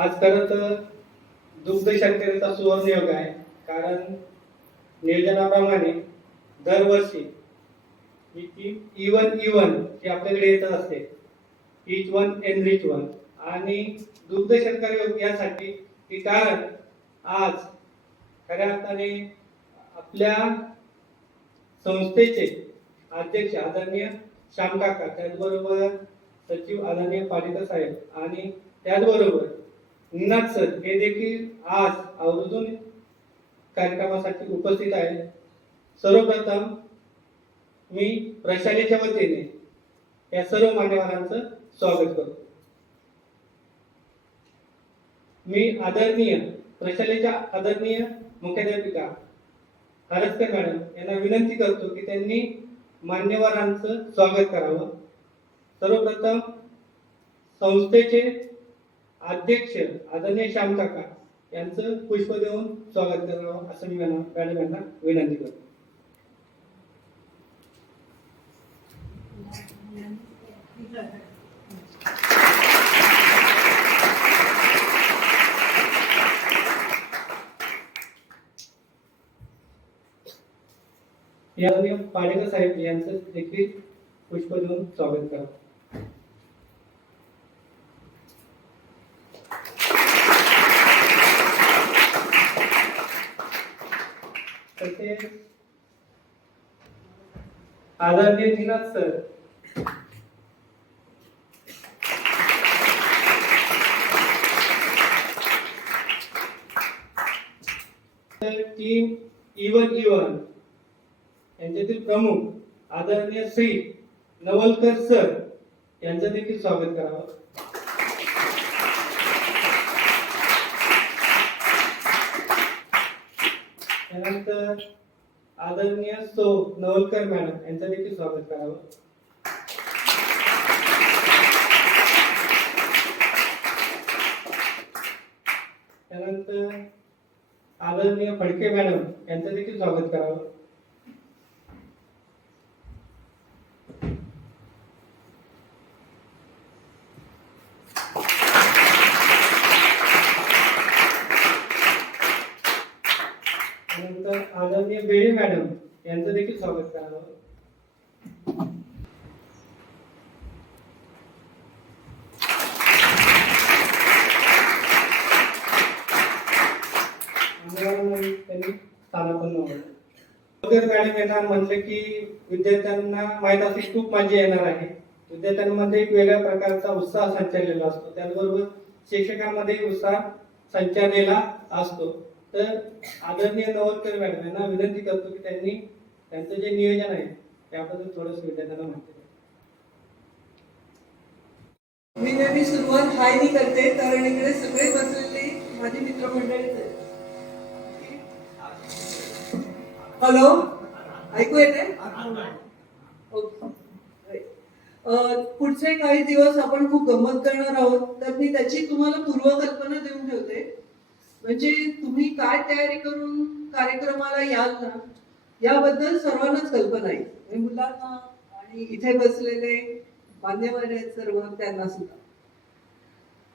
आज खरं तर दुग्ध शर्करेचा सुवर्ण योग आहे. कारण नियोजनाप्रमाणे दरवर्षी इवन जी आपल्याकडे येत असते, इच वन एनरिच वन, आणि दुग्ध शर्करा योग यासाठी की कारण आज खऱ्या अर्थाने आपल्या संस्थेचे अध्यक्ष आदरणीय श्याम काका, त्याचबरोबर सचिव आदरणीय पाटील साहेब आणि त्याचबरोबर निनाद सर हे देखील आज आवर्जून कार्यक्रमासाठी उपस्थित आहेत. सर्वप्रथम मी प्रशालेच्या वतीने या सर्व मान्यवरांचं स्वागत करतो. मी आदरणीय प्रशालेच्या आदरणीय मुख्याध्यापिका हरसकर मॅडम यांना विनंती करतो की त्यांनी मान्यवरांचं स्वागत करावं. सर्वप्रथम संस्थेचे अध्यक्ष आदरणीय श्याम काका यांचं पुष्प देऊन स्वागत करावं असं मी मॅडम यांना विनंती करतो. याने पाडेकर साहेब यांचं देखील पुष्प देऊन स्वागत करा. तसेच आदरणीय निनाद सर, टीम इवन यांच्यातील प्रमुख आदरणीय श्री नवलकर सर यांचं देखील स्वागत करावं. त्यानंतर आदरणीय सो नवलकर मॅडम यांचं देखील स्वागत करावं. त्यानंतर आदरणीय फडके मॅडम यांचं देखील स्वागत करावं. त्यानंतर आदरणीय बेळे मॅडम यांचं देखील स्वागत करावं. त्यांनी स्थानापन्न व्हावं. मॅडम यांना म्हटलं की विद्यार्थ्यांना माहित अशी खूप मजा येणार आहे. विद्यार्थ्यांमध्ये एक वेगळ्या प्रकारचा उत्साह संचारलेला असतो, त्याचबरोबर शिक्षकांमध्ये उत्साह संचारलेला असतो. तर आदरणीय नवलकर मॅडम यांना विनंती करतो की त्यांनी त्यांचं जे नियोजन आहे त्याबद्दल थोडंसं विद्यार्थ्यांना माहिती द्या. मी नेहमी सुरुवात हायनी करते, कारण इकडे सगळे बसलेले माझी मित्रमंडळीच आहेत. हॅलो, ऐकू येते? पुढचे काही दिवस आपण खूप गंमत करणार आहोत, तर मी त्याची तुम्हाला पूर्वकल्पना देऊन ठेवते. म्हणजे तुम्ही काय तयारी करून कार्यक्रमाला याल ना, याबद्दल सर्वांनाच कल्पना आहे. मुलांना आणि इथे बसलेले मान्यवर आहेत सर्व, त्यांना सुद्धा.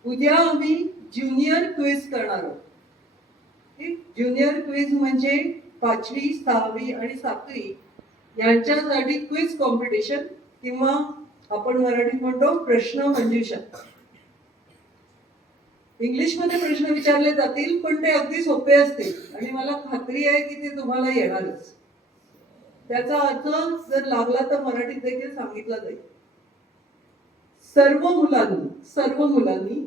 उद्या आम्ही ज्युनियर क्विज करणार आहोत. ज्युनियर क्विज म्हणजे 5वी, 6वी आणि 7वी यांच्यासाठी क्विज कॉम्पिटिशन, किंवा आपण मराठीत म्हणतो प्रश्न मंजुषा. इंग्लिश मध्ये प्रश्न विचारले जातील, पण ते अगदी सोपे असतील आणि मला खात्री आहे की ते तुम्हाला येणारच. त्याचा अर्थ जर लागला तर मराठीत देखील सांगितला जाईल. सर्व मुलांनी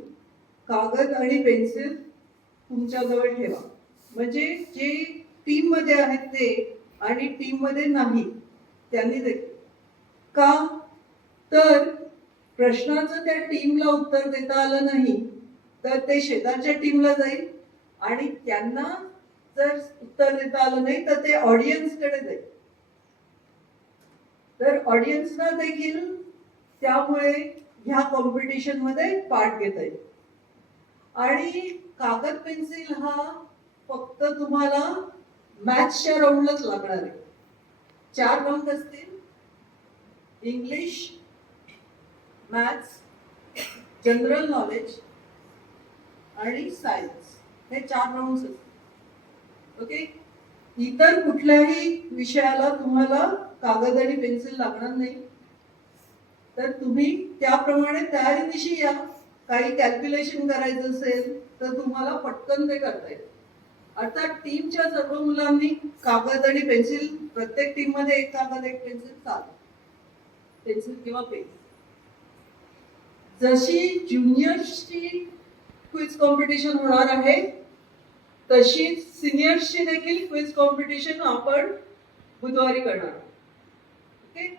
कागद आणि पेन्सिल तुमच्या जवळ ठेवा. म्हणजे जे टीम मध्ये आहेत ते आणि टीम मध्ये नाही त्यांनी देखील. का तर प्रश्नाचं त्या टीमला उत्तर देता आलं नाही तर ते शेजारच्या टीमला जाईल, आणि त्यांना जर उत्तर देता आलं नाही तर ते ऑडियन्सकडे जाईल. तर ऑडियन्सना देखील त्यामुळे ह्या कॉम्पिटिशन मध्ये पार्ट घेता येईल. आणि कागद पेन्सिल हा फक्त तुम्हाला मॅथ्सच्या राऊंडलाच लागणार आहे. 4 राऊंड असतील: इंग्लिश, मॅथ्स, जनरल नॉलेज आणि सायन्स हे 4 राऊंड्स असतात. ओके. इतर कुठल्याही विषयाला तुम्हाला कागद आणि पेन्सिल लागणार नाही. तर तुम्ही त्याप्रमाणे तयारीनिशी या. काही कॅल्क्युलेशन करायचं असेल तर तुम्हाला पटकन ते करता येईल. आता टीमच्या सर्व मुलांनी कागद आणि पेन्सिल, प्रत्येक टीम मध्ये एक कागद एक पेन्सिल चालेल, पेन्सिल किंवा पेन. जशी ज्युनियर्सची क्विज कॉम्पिटिशन होणार आहे तशी सिनियर्सची देखील क्विज कॉम्पिटिशन आपण बुधवारी करणार. ओके.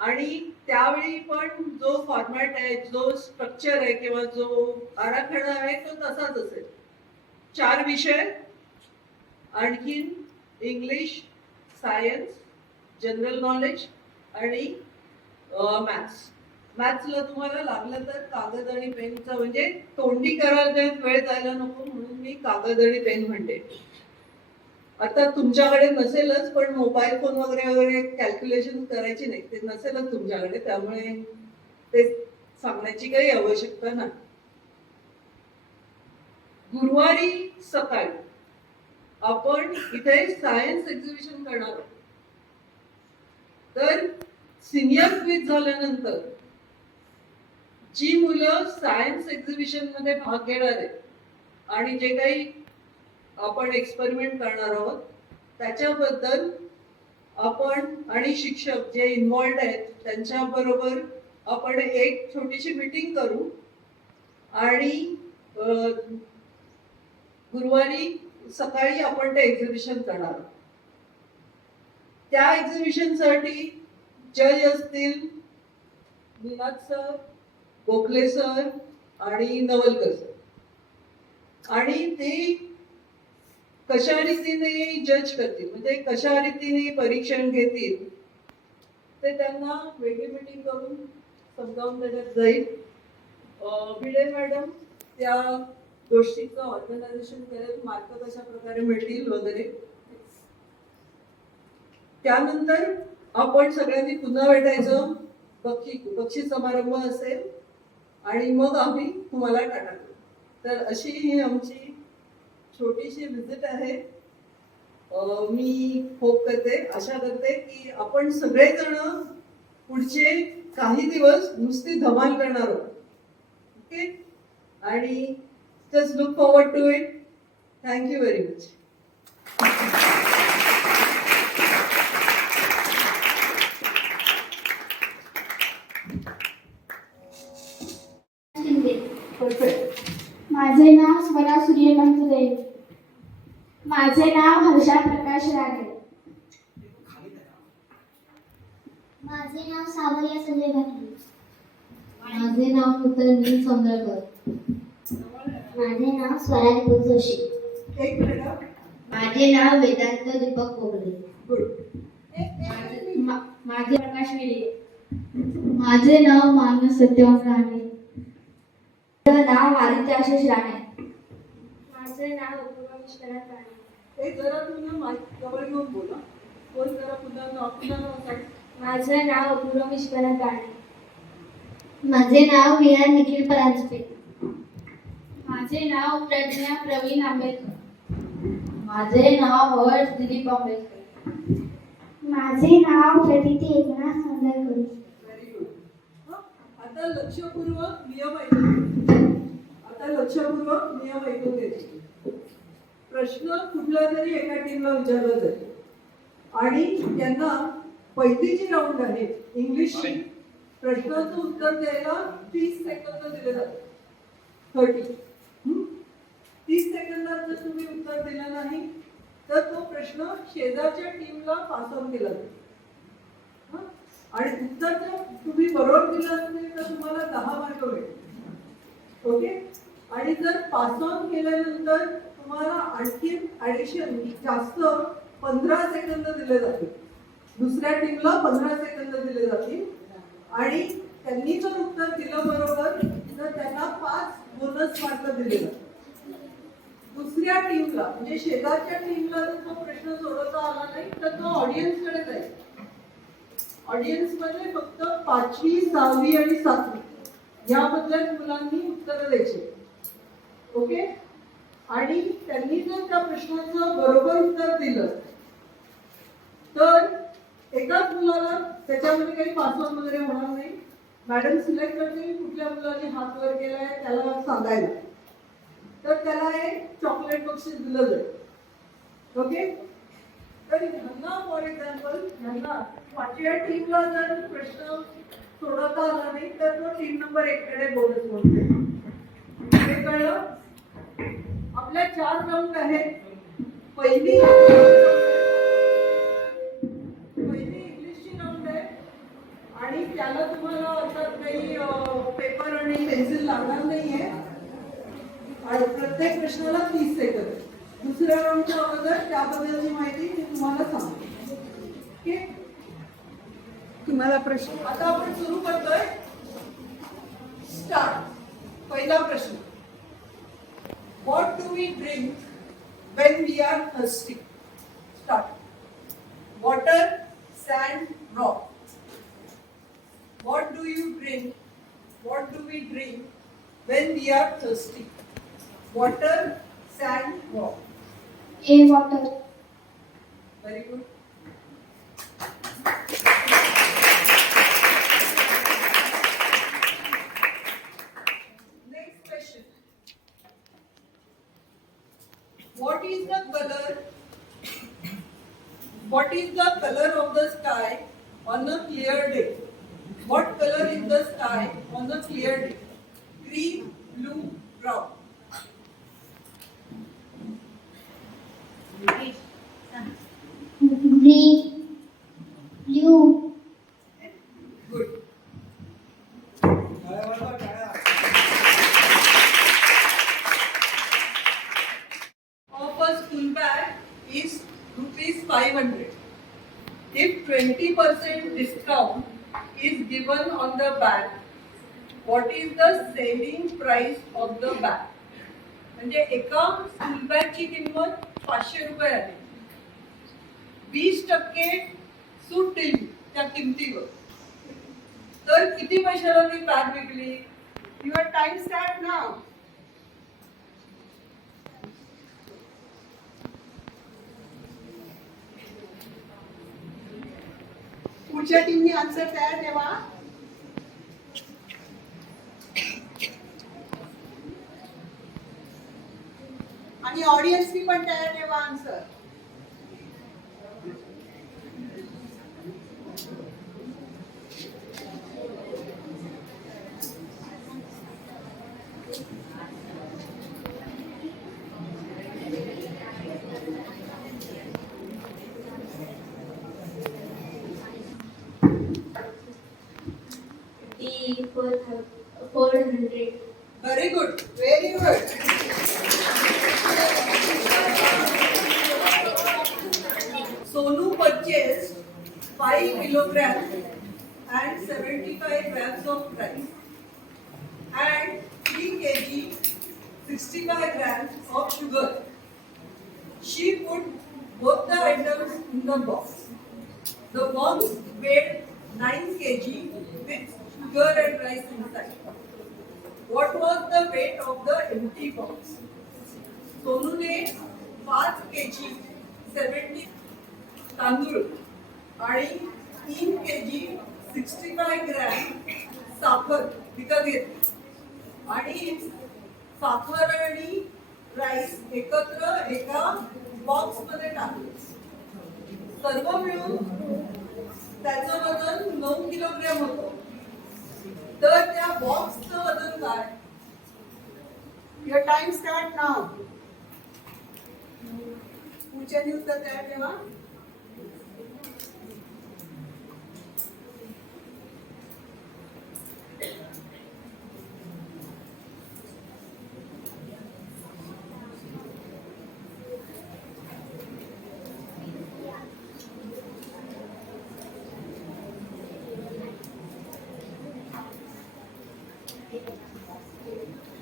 आणि त्यावेळी पण जो फॉर्मॅट आहे, जो स्ट्रक्चर आहे किंवा जो आराखडा आहे तो तसाच असेल. 4 विषय, आणखीन इंग्लिश, सायन्स, जनरल नॉलेज आणि मॅथ्स. मॅथ्सला तुम्हाला लागलं तर कागद आणि पेनचा, म्हणजे तोंडी करायला वेळ जायला नको म्हणून मी कागद आणि पेन म्हणते. आता तुमच्याकडे नसेलच, पण मोबाईल फोन वगैरे वगैरे कॅल्क्युलेशन करायची नाही, ते नसेलच तुमच्याकडे, त्यामुळे ते सांगण्याची काही आवश्यकता नाही. गुरुवारी सकाळी आपण इथे सायन्स एक्झिबिशन करणार आहोत. तर सिनियर क्विज झाल्यानंतर जी मुलं सायन्स एक्झिबिशन मध्ये भाग घेणार आहेत आणि जे काही आपण एक्सपेरिमेंट करणार आहोत त्याच्याबद्दल आपण आणि शिक्षक जे इन्व्हॉल्ड आहेत त्यांच्याबरोबर आपण एक छोटीशी मीटिंग करू आणि गुरुवारी सकाळी आपण ते एक्झिबिशन करणार आहोत. त्या एक्झिबिशनसाठी जज असतील विनाद सर, गोखले सर आणि नवलकर सर. आणि ते कशा रीतीने जज करतील, म्हणजे कशा रीतीने परीक्षण घेतील ते त्यांना वेगळी मीटिंग करून समजावून देण्यात जाईल. भिडे मॅडम त्या गोष्टीचं ऑर्गनायझेशन करेल, मार्क कशा प्रकारे मिळतील वगैरे. त्यानंतर आपण सगळ्यांनी पुन्हा भेटायचं, बक्षीस समारंभ असेल आणि मग आम्ही तुम्हाला टाटा करू. तर अशी ही आमची छोटीशी विजिट आहे. मी होप करते, आशा करते की आपण सगळेजण पुढचे काही दिवस नुसती धमाल करणार आहोत. ओके. आणि just look forward to it. Thank you very much. Perfect. माझे नाव स्वरा सूर्यकांत देव. माझे नाव हर्षा प्रकाश राणे. माझे नाव सावरिया संजय घाटगे. माझे नाव नूतन सौंदरकर. माझे नाव स्वराज जोशी. एक मिनिट. माझे नाव वेदांत दीपक बोगले. गुड. माझे प्रकाश विले. माझे नाव मानस सत्यवान राणे. माझे नाव आदित्य आशिष राणे. माझे नाव अपूर्वा विश्वनाथ राणे. हे जरा तुम्ही माईक जवळ घेऊन बोला. कोण जरा पुन्हा नाव सांग. माझे नाव अपूर्वा विश्वनाथ राणे. माझे नाव विहान निखिल परांजपे. माझे नाव प्रज्ञा प्रवीण आंबेडकर. माझे नाव हर्ष दिलीप आंबेडकर. माझे नाव प्रतीती एकनाथ सौंदरकर. Very good. आता लक्षपूर्वक नियम ऐकून घ्यायचे. प्रश्न कुठल्या तरी एका टीमला विचारला जाईल आणि त्यांना पहिली जी राऊंड आहे इंग्लिशची, प्रश्नाचं उत्तर द्यायला 30 सेकंद दिले जातात. 30. 30 सेकंदात जर तुम्ही उत्तर दिलं नाही तर तो प्रश्न शेजारच्या टीमला पास ऑन केला जातो. आणि उत्तर जर तुम्ही बरोबर दिलं असेल तर तुम्हाला 10 मार्क मिळतील. ओके. आणि जर पास ऑन केल्यानंतर तुम्हाला आणखी ऍडिशन जास्त 15 सेकंद दिले जातील. दुसऱ्या टीमला 15 सेकंद दिले जातील आणि त्यांनी जर उत्तर दिलं बरोबर तर त्यांना 5 बोनस मार्क दिले जातील. दुसऱ्या टीमला म्हणजे शेजारच्या टीमला जर तो प्रश्न सोडवता आला नाही तर तो ऑडियन्सकडे जाईल. ऑडियन्स मध्ये फक्त 5वी, 6वी आणि 7वी यामधल्या मुलांनी उत्तर द्यायची. ओके. आणि त्यांनी जर त्या प्रश्नाचं बरोबर उत्तर दिलं तर एकाच मुलाला त्याच्यामध्ये काही पासवर्ड वगैरे होणार नाही. मॅडम सिलेक्ट करते कुठल्या मुलाने हात वर केलाय त्याला सांगायला, तर त्याला एक चॉकलेट बक्षीस दिलं जाईल. ओके. तर ह्यांना फॉर एक्झाम्पल ह्यांना पाचव्या टीमला जर प्रश्न सोडवता आला नाही तर तो टीम नंबर 1 कडे बोनस म्हणते. हे कळलं? आपल्या 4 राऊंड आहेत. पहिली इंग्लिशची राऊंड आहे आणि त्याला तुम्हाला आता काही पेपर आणि पेन्सिल लागणार नाहीये आणि प्रत्येक प्रश्नाला 30 सेकंद. दुसऱ्या राऊंडच्या अगोदर त्याबद्दलची माहिती मी तुम्हाला सांगते. ओके. तुम्हाला प्रश्न आता आपण सुरू करतोय. स्टार्ट. पहिला प्रश्न. What do we drink when we are thirsty? Start. Water, sand, rock. What do you drink? What do we drink when we are thirsty? Water, sand, rock. A. Water. Very good. Next question. What is the color? What is the color of the sky on a clear day? What color is the sky on a clear day? Green, blue, brown. Green. Blue. Good. Of a school bag is ₹500. If 20% discount is given on the bag, what is the selling price of the bag? म्हणजे एका school बॅगची किंमत ₹500 आहे. 20% सूट दिली त्या किमतीवर, तर किती पैशाला ती बॅग विकली? Your time start now. पुढच्या टीमनी आन्सर तयार ठेवा. आणि ऑडियन्सनी पण तयार ठेवा answer. E. 400. Very good. Very good. Sonu purchased 5 kilograms and 75 grams of rice and 3 kg 65 grams of sugar. She put both the items in the box. The box weighed 9 kg with sugar and rice inside. What was the weight of the empty box? सोनूने 5 kg 70 तांदूळ आणि 3 kg 65 gram साखर विकत घेतली आणि साखर आणि rice एकत्र एका बॉक्स मध्ये टाकले. सर्व मिळून त्याचं वजन 9 किलोग्रॅम होतं. तर त्या बॉक्सचं वजन काय? Your time start now. पुढच्या उत्तर तयार ठेवा.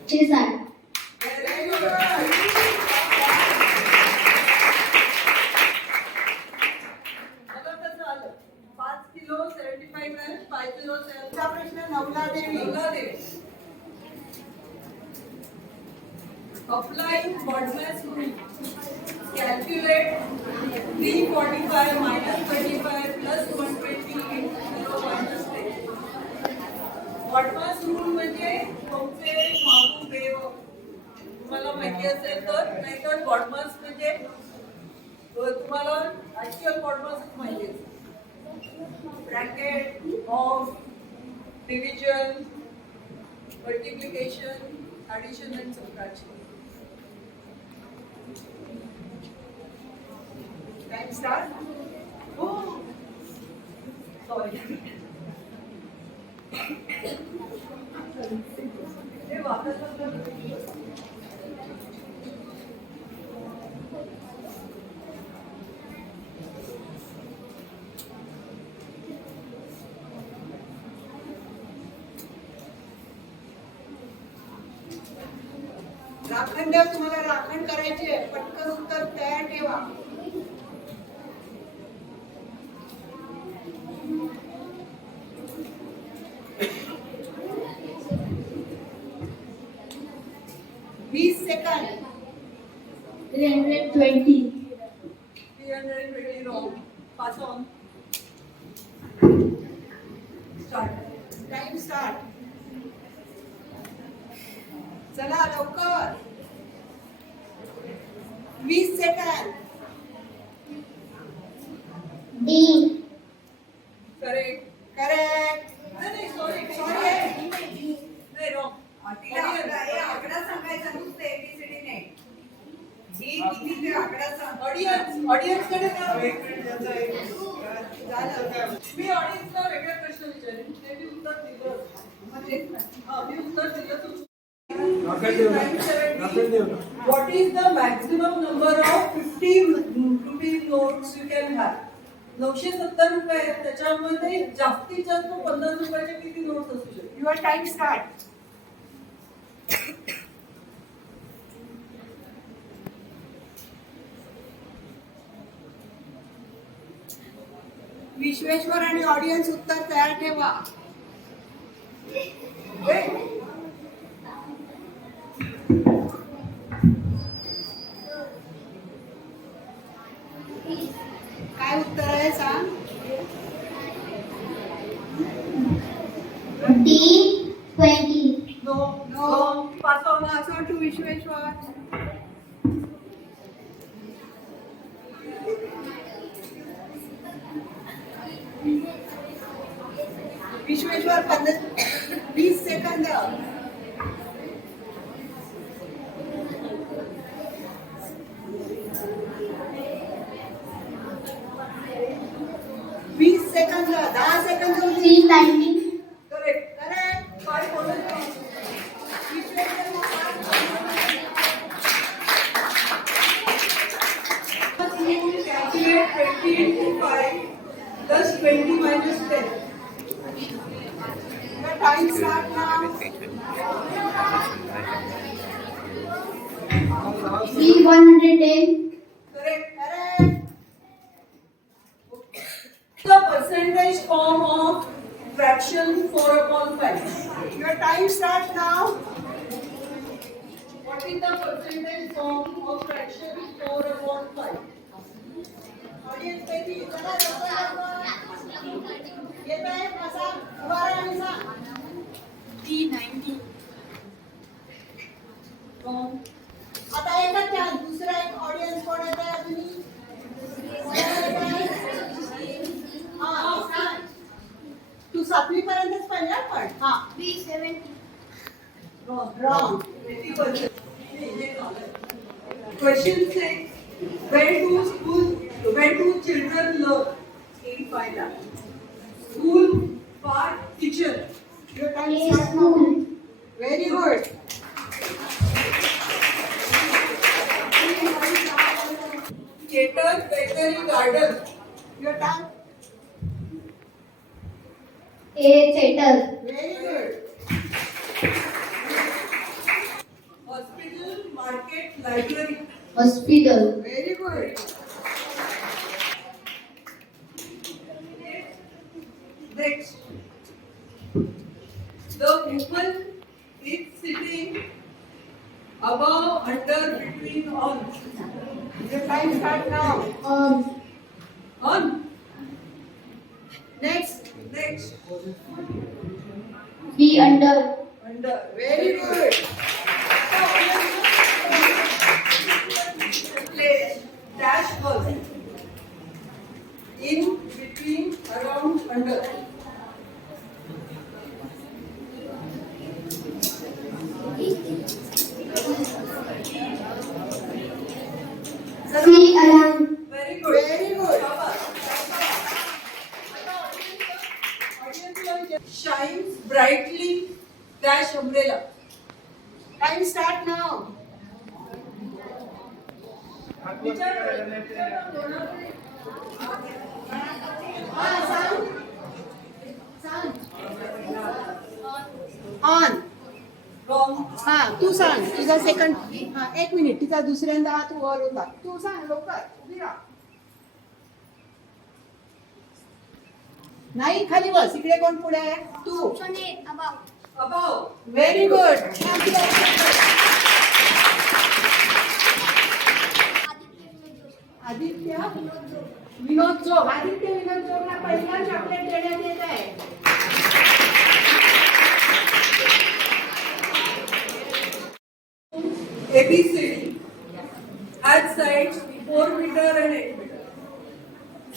Chizan. Very good. बघा कसं आलं. 5 किलो 75 ग्रॅम 507. चा प्रश्न नवला देवी. Applying BODMAS rule. Calculate 345 minus 25 plus 120 into 0 minus 10. BODMAS rule म्हणजे तुमचे मागू वेव तुम्हाला माहिती असेल तर, नाहीतर BODMAS म्हणजे तुम्हाला ऍक्च्युअल BODMAS माहिती असेल. Bracket, of, division, multiplication, addition and subtraction. Time start. Oh, sorry. हे वापरलं राखण द्या, तुम्हाला राखण करायची आहे. पटकन उत्तर तयार ठेवा. वीस second. 320. 320 wrong. Pass on. Start. Time start. चला लवकर. 20 सेकंद. D. करेक्ट. करेक्ट. नाही सॉरी नाही रॉंग. आकडा सांगायचा नुसतं एबीसीडी नाही. ही किती ते आकडा सांग. ऑडियन्स कडे झालं. मी ऑडियन्सला वेगळा प्रश्न विचारेन. ते मी उत्तर दिलं. मी उत्तर दिलं तू. What is the maximum number of 50 rupee notes you can have? 970 रुपये आहेत, त्याच्यामध्ये जास्तीत जास्त 50 रुपयाचे किती नोट्स असू शकतात? Your time start. विश्वेश्वर आणि ऑडियन्स उत्तर तयार ठेवा. काय उत्तर आहे सांग. D. 20. No no. Pass on to Vishweshwar. Vishweshwar 20 सेकंद. वीस सेकंद. 10 सेकंद. 390. करेक्ट. करेक्ट. काय बोलत नाही. Calculate 20 into 5 plus 20 minus 10. Your time start now. B. 110. Correct. Correct. The percentage form of fraction 4/5. Your time starts now. What is the percentage form of fraction 4/5? Audience baby, चला लवकर. येत आहे कसा? उभा राहा आणि सांग. D90. Wrong. आता एकच छान. दुसरा एक ऑडियन्स कोण येत आहे अजून? तू 7वी पर्यंतच पाहिजे पण. हा. B. 70. Wrong. 80%. Question 6. When do children learn? In 5 lakhs. School, park, kitchen. Your time A. starts now. School. Very good. Theater, bakery, garden. Your time. A. Theater. Very good. Hospital, market, library. Hospital. Very good. Next. The pupil is sitting above, under, Screen on. Your time start now. On. Next. D under. Under. Very good. Place. Dash word. In, between, around, under. C alarm. Very good. Shines brightly. Dash umbrella. Time start now. On Wrong. हा तू सांग तुझा second हा 1 minute तिचा दुसऱ्यांदा तू वर होता तू सांग लवकर उभी राहा नाही खाली बस इकडे कोण पुढे आहे तू Above. व्हेरी गुड आदित्य विनोद जोग आदित्य विनोद जोगला पहिला चॉकलेट देण्यात येत आहे ABCD. At sides 4 meter and 8 meter.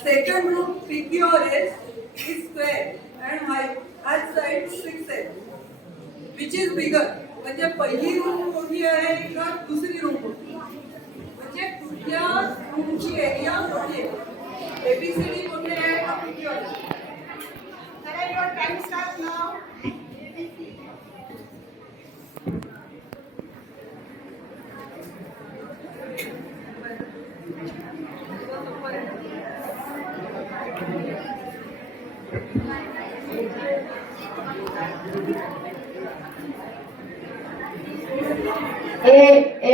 Second group PQRS is square and height. At sides 6 Which is bigger? म्हणजे पहिली रूम मोठी आहे का दुसरी रूम मोठी म्हणजे कुठल्या रूमची एरिया मोठी आहे एबीसीडी मोठी आहे का PQRS? चला your time start now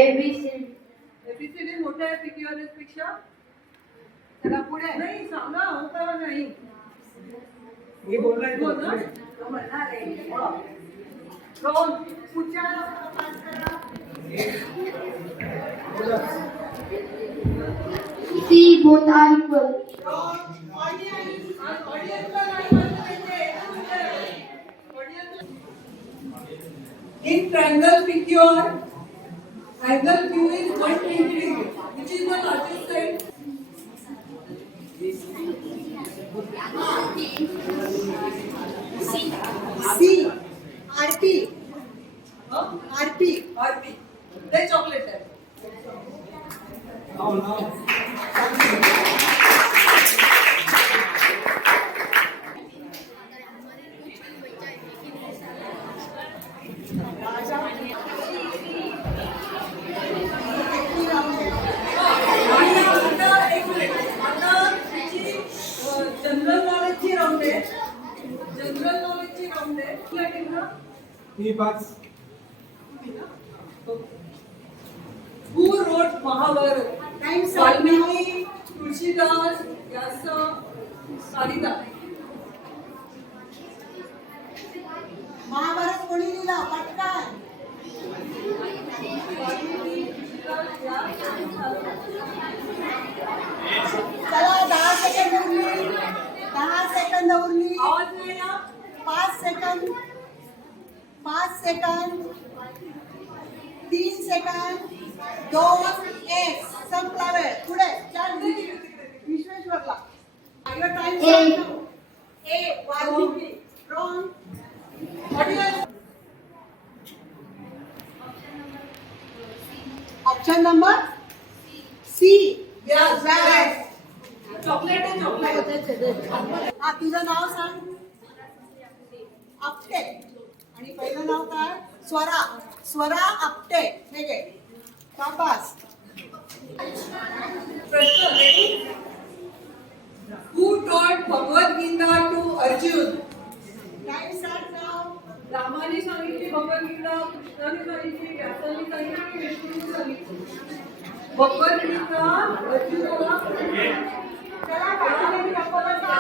A B C D मोठा आहे PQRS पेक्षा त्याला पुढे नाही सांगा होता नाही मी बोललाय हो ना? म्हणणार आहे. दोन. पुढच्या पास करा. C both are equal. In triangle PQR, angle Q is 120 degree. Which is the largest side? C RP Huh? RP RP. The chocolate type. General नॉलेजची राऊंड आहे जनरल नॉलेजची राऊंड आहे कुठल्या टीमला E5. Who wrote Mahabharata? Valmiki, Tulshidas, व्यास, कालिदास. महाभारत कोणी लिहिला पटकन चला 10 सेकंद उरली 10 सेकंद उरली आवाज नाही ना 5 सेकंद 5 सेकंद 3 सेकंद 2 1 संपला वेळ पुढे 4 विश्वेश्वरला your time A Valmiki wrong option number C Vyas chocolate आहे चॉकलेट हा तुझं नाव सांग आपटे आणि पहिलं नाव काय स्वरा स्वरा आपटे हे घे शाबास प्रश्न ready? Who taught Bhagavad Gita to Arjun? Time start now रामाने सांगितली भगवद गीता कृष्णाने सांगितली व्यासाने सांगितली विष्णूने सांगितली भगवद गीता अर्जुनाला चला पाठीमागे दाखवा बसा.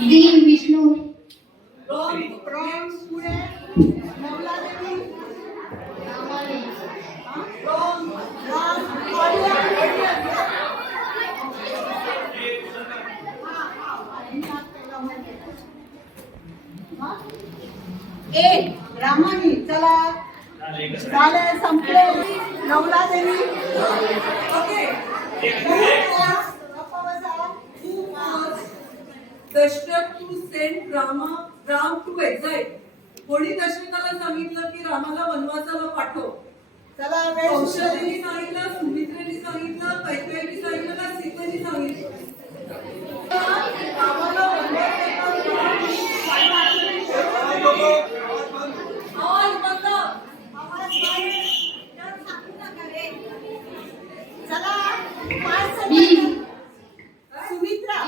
D Vishnu. Wrong. रॉंग पुढे Navla Devi wrong wrong audience A Ramani चला झाले संपले Navla Devi okay Dashrath to sent Ram to exile. कोणी दशरथाला सांगितलं की रामाला वनवासाला पाठव? चला वेळ कौशल्यनी सांगितलं, सुमित्रेने सांगितलं, कैकेयीने सांगितलं का सीतेने सांगितलं? रामाला आवाज बंद. चला पाच बी सुमित्रा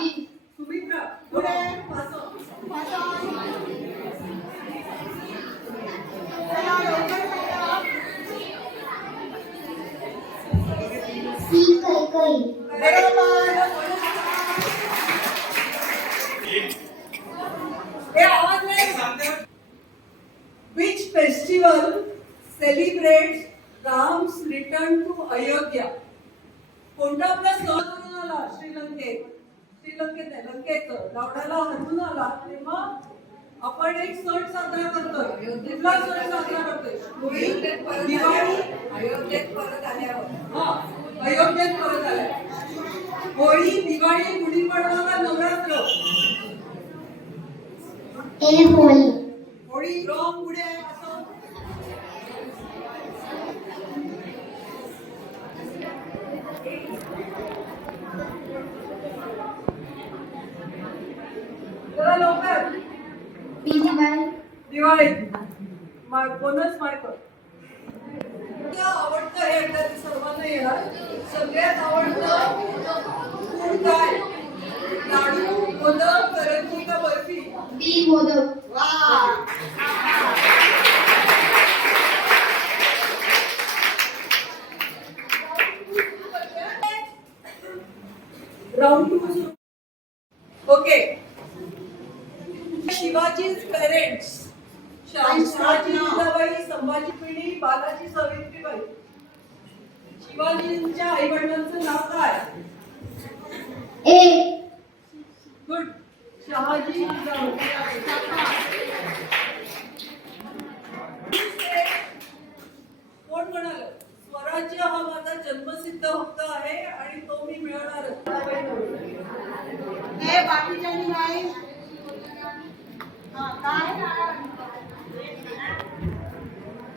सुमित्रा पुढे वाचव. चला लवकर करा. सी कैकई. बरोबर हे आवाज नाही. Which festival celebrates Ram's return to Ayodhya? कोणता आपला सण करून आला श्रीलंकेत नाही, लंकेचं रावणाला हरवून आला तेव्हा आपण एक सण साजरा करतोय. कुठला सण साजरा करतोय? दिवाळी. अयोध्येत परत आल्यावर हा, अयोध्येत परत आल्या. होळी, दिवाळी, गुढीपाडवा का नवरात्र? ए होळी. होळी रॉंग. पुढे असं जरा लवकर. B Diwali. Diwali. Bonus mark. आवडतं हे एकदा सर्वांना येणार. सगळ्यात आवडतं फूड काय? लाडू, मोदक, करंजी का बर्फी? बी मोदक. वा round 2. Okay. Shivaji's parents. Shahaji Jijabai, Sambhaji पिढी, बालाजी सावित्रीबाई. शिवाजींच्या आई वडिलांचं नाव काय? ए. गुड. शहाजी जिजाबाई. कोण म्हणाल स्वराज्य हा माझा जन्मसिद्ध हक्क आहे आणि तो मी मिळवणारच? हे बाकीच्यांनी नाही हा काय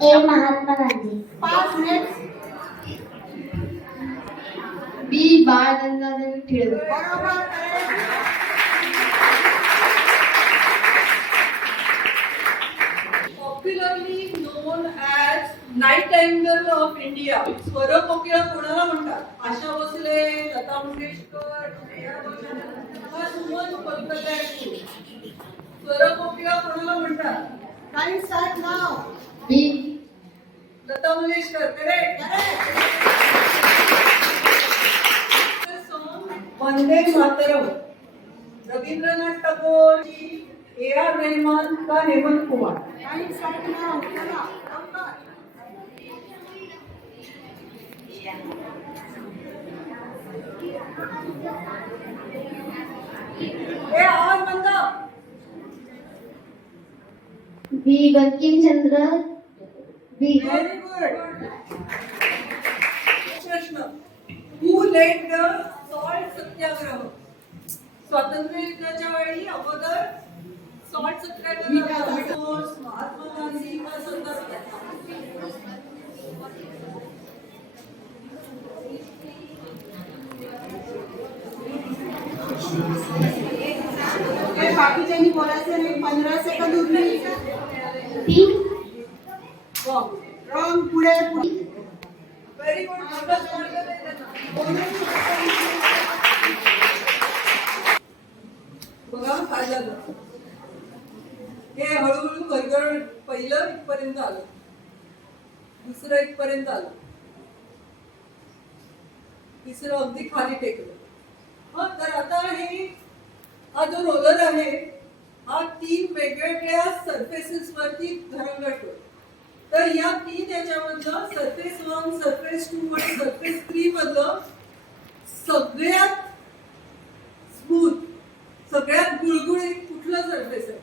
A Mahatma Gandhi. 5 minute B Bal Gangadhar Tilak. बरोबर popularly known as nightingale of India. स्वरकोकिळा कोणाला म्हणतात? आशा भोसले, लता मंगेशकर, श्रेया घोषाल का सुमन कोलकाता. स्वरकोकिळा कोणाला म्हणतात? Time start now B Lata Mangeshkar. Correct. Vande Mataram Rabindranath टागोरची, ए आर रहमान का Hemant Kumar? Time start now चला लवकर हे आवाज बंद. B Bankimchandra. B. Very good. प्रश्न. Who led the salt Satyagraha? स्वातंत्र्य युद्धाच्या वेळी अगोदर सॉल्ट सत्याग्रह महात्मा गांधी का सरदार पटेल? हे बाकीच्यांनी बोलायचं नाही 15 सेकंद उरली बी. रॉंग पुढे व्हेरी गुड. बघा काय झालं. हे हळूहळू घरघर पहिलं इथपर्यंत आलं, दुसरं इथपर्यंत आलं, तिसरं अगदी खाली टेकलं. तर आता हे हा जो रोलर आहे हा 3 वेगवेगळ्या सरफेसेस वरती घरंगळतो. तर या 3 याच्यामधलं सरफेस 1, सरफेस 2 आणि सरफेस 3 मधलं सगळ्यात स्मूथ, सगळ्यात गुळगुळीत कुठलं सरफेस आहे?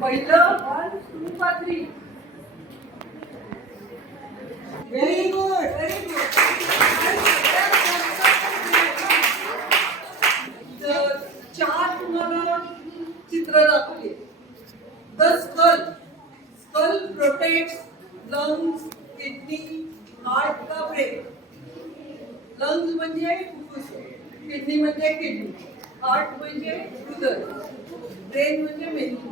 पहिलं 1, 2 का 3? Very good. Very good. चार तुम्हाला चित्र दाखवली. The skull. Skull protects lungs, kidney, heart का ब्रेन. लंग्स म्हणजे फुफ्फुस, किडनी म्हणजे किडनी, हार्ट म्हणजे हृदय, ब्रेन म्हणजे मेंदू.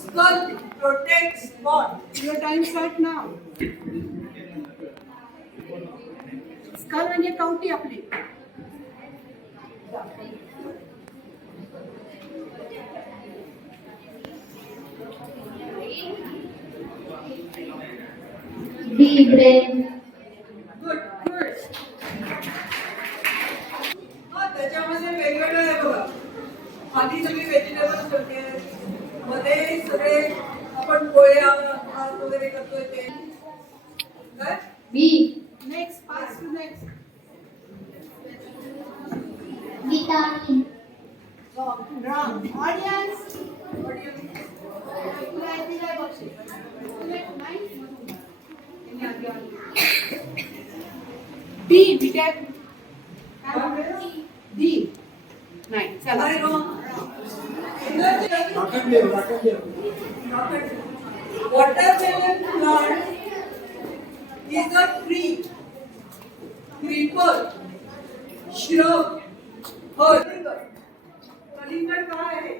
Skull protects what? Your time start now. Skull म्हणजे कवटी आपली. B brain. Good good. त्याच्यामध्ये वेगवेगळं आहे बघा. खाली सगळी व्हेजिटेबल्स होते, मध्ये सगळे आपण पोळ्या भात वगैरे करतोय ते काय. B next pass to next. Vitamin. राम ऑडियन्स. B vitamin. डी नाही चला. काय wrong? Watermelon plant is a tree, creeper, shrub, herb. कलिंगड काय आहे?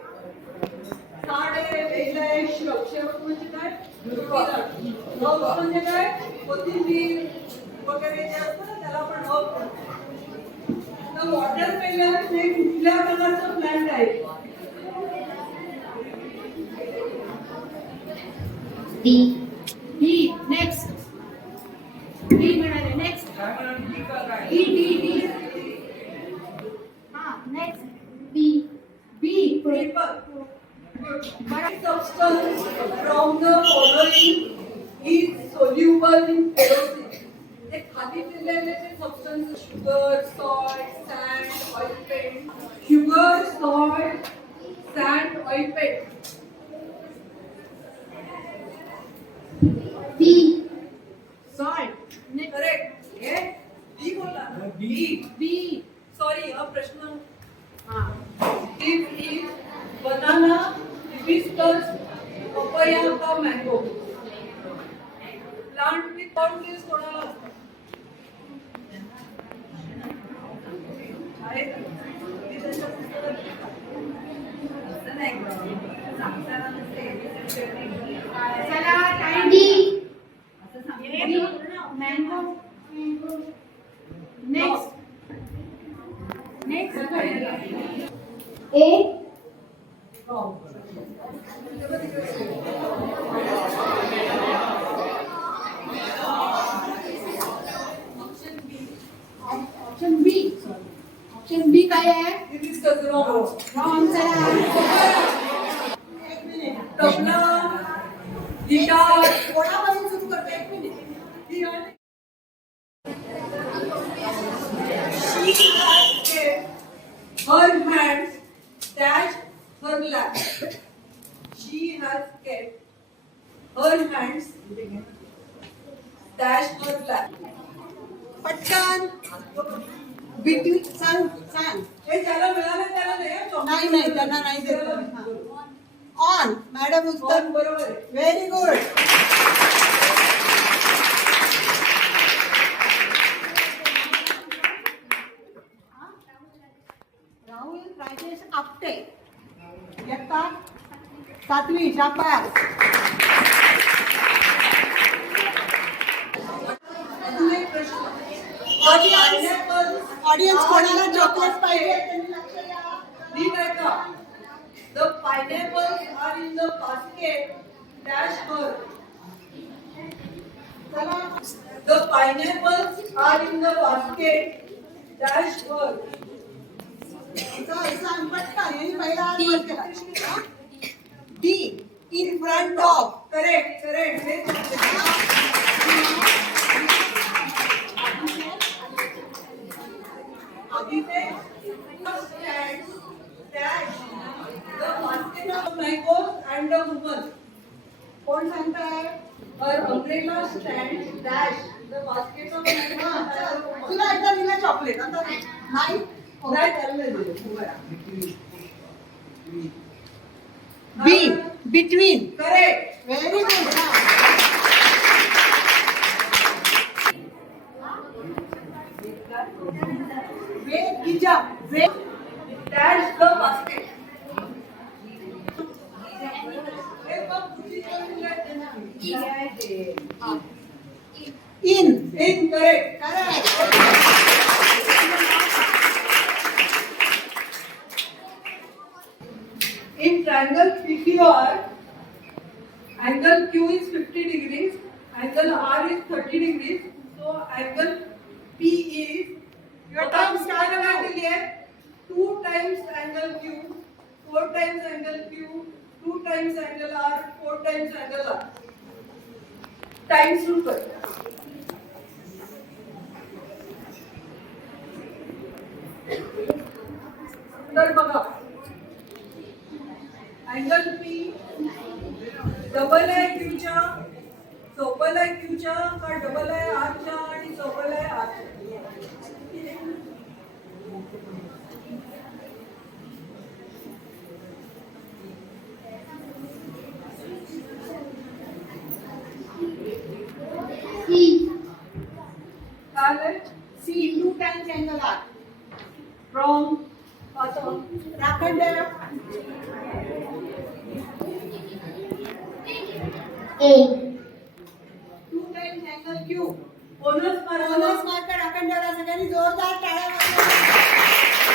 झाड आहे, वेल आहे, shrub. shrub म्हणजे काय? Herb म्हणजे काय? कोथिंबीर वगैरे जे असतं ना त्याला आपण herb म्हणतो. तर वॉटरमेलन हे कुठल्या प्रकारचं प्लांट आहे? डी. D next. डी म्हणाले नेक्स्ट. D D D. हा next. B. B Paper. Substance from the following is soluble in kerosene. हे खाली दिलेले ते substance sugar, salt, sand, oil paint. Sugar, salt, sand, oil paint. B. Salt. Correct. हे B बोला. बी. बी. Sorry हा प्रश्न. हा If banana, hibiscus, papaya का mango. Plant with boundaries कोणाला असतात? आहे का? मी त्यांच्या पुस्तकात लिहिलं. असं नाही गं. सांगताना नसते. चला टाइम. डी. असं सांगितलं. मँगो. नेक्स्ट. नेक्स्ट. ए. ऑप्शन बी. ऑप्शन बी काय आहे? Hibiscus wrong. रॉंग. चला तबला, गिटार, कोणापासून सुरू करते? एक मिनिट. ही आहे. She has kept her hands dashed her lap. She has kept her hands dashed her lap. पटकन. बिटवीन. सांग सांग. हे ज्याला मिळालं त्याला दे. नाही नाही त्यांना नाही देत. ऑन. मॅडम उत्तर बरोबर आहे. Very good. राहुल राजेश आपटे. इयत्ता 7वी. शाबास. अजून एक प्रश्न. ऑडियन्स कोणाला चॉकलेट पाहिजे त्यांनी लक्ष द्या. नीट ऐका. The pineapples are in the basket. Dash her. चला. The pineapples are in the basket. Dash वर सांग पटकन यांनी पहिला हात वर केला हा? D in front of correct correct हे आधी ते dash the basket of mangoes and the woman. कोण सांगताय Her umbrella stands dash the basket of mangoes and the woman. तुला एकदा दिलं चॉकलेट आता नाही नाही चाललंय B between correct very good वे गिजा वे dash the basket. हे बघ तुझी इन incorrect. Correct In triangle PQR, angle Q is 50 degrees, angle R is 30 degrees, so angle P is Your time started now. 2 times angle Q, 4 times angle Q, 2 times angle R, 4 times angle R. Time सुरू कर. तर बघा angle P double आहे क्यूच्या चौपल आहे क्यूच्या का double आहे आरच्या आणि चौपल आहे आरच्या सी काय आहे C 2 times angle R wrong पासून राखंड A 2 times angle Q bonus bonus marker राखंडला सगळ्यांनी जोरदार टाळ्या वाजवा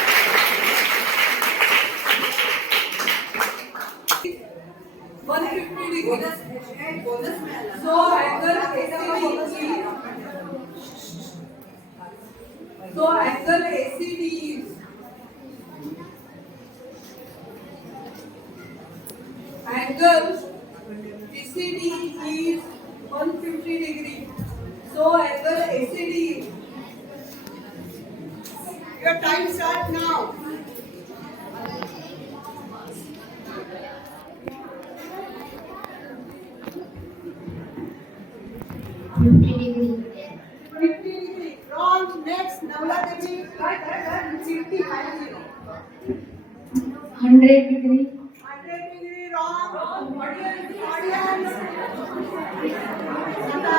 150 डिग्री बोनस मिळाला so angle ACD is angle PCD is 150 degree. So angle ACD is Your time start now. Degree 50 degree. Wrong. Next. Navla Devi. 50 100 degree 100 degree. Wrong. audience. Audience. आता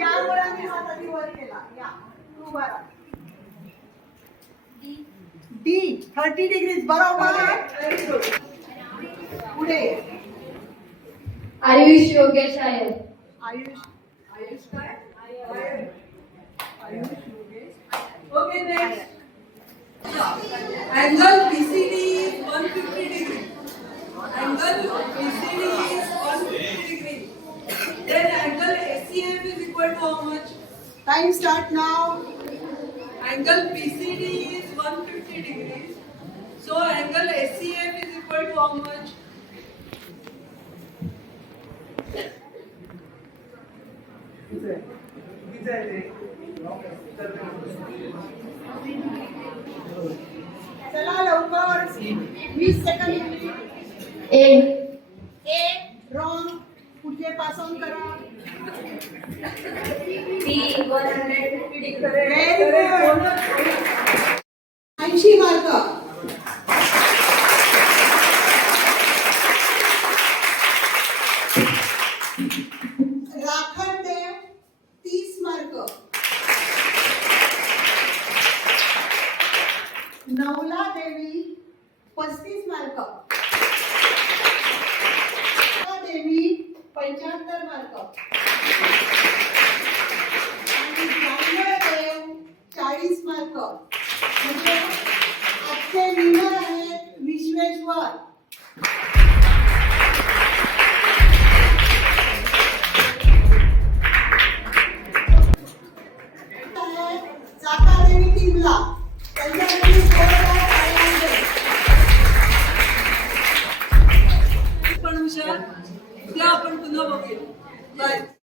या मुलांनी हात आधी वर केला. या. तू बरा. D 30 degrees बरोबर. Very good. पुढे आयुष योगेश आहे आयुष आयुष काय? Ayush Yogesh. Okay, next. Angle PCD is 150 degree. Angle PCD is 150 degree. Then angle ACF is equal to how much? time start now. Angle PCD is 150 degrees. So angle ACF is equal to how much? चला लवकर 20 second. A A wrong. पुढचे pass on करा. P 150 degree. Very good. 80 mark. राखणदेव 30 mark. नवला देवी 35 mark. देवी 75 mark. आणि जांभळदेव 40 mark. म्हणजे आजचे विनर आहेत विश्वेश्वर. चाकादेवी टीमला त्यांच्यासाठी जोरदार ताळ्या द्या. पण हुशार उद्या आपण पुन्हा बघूया बाय.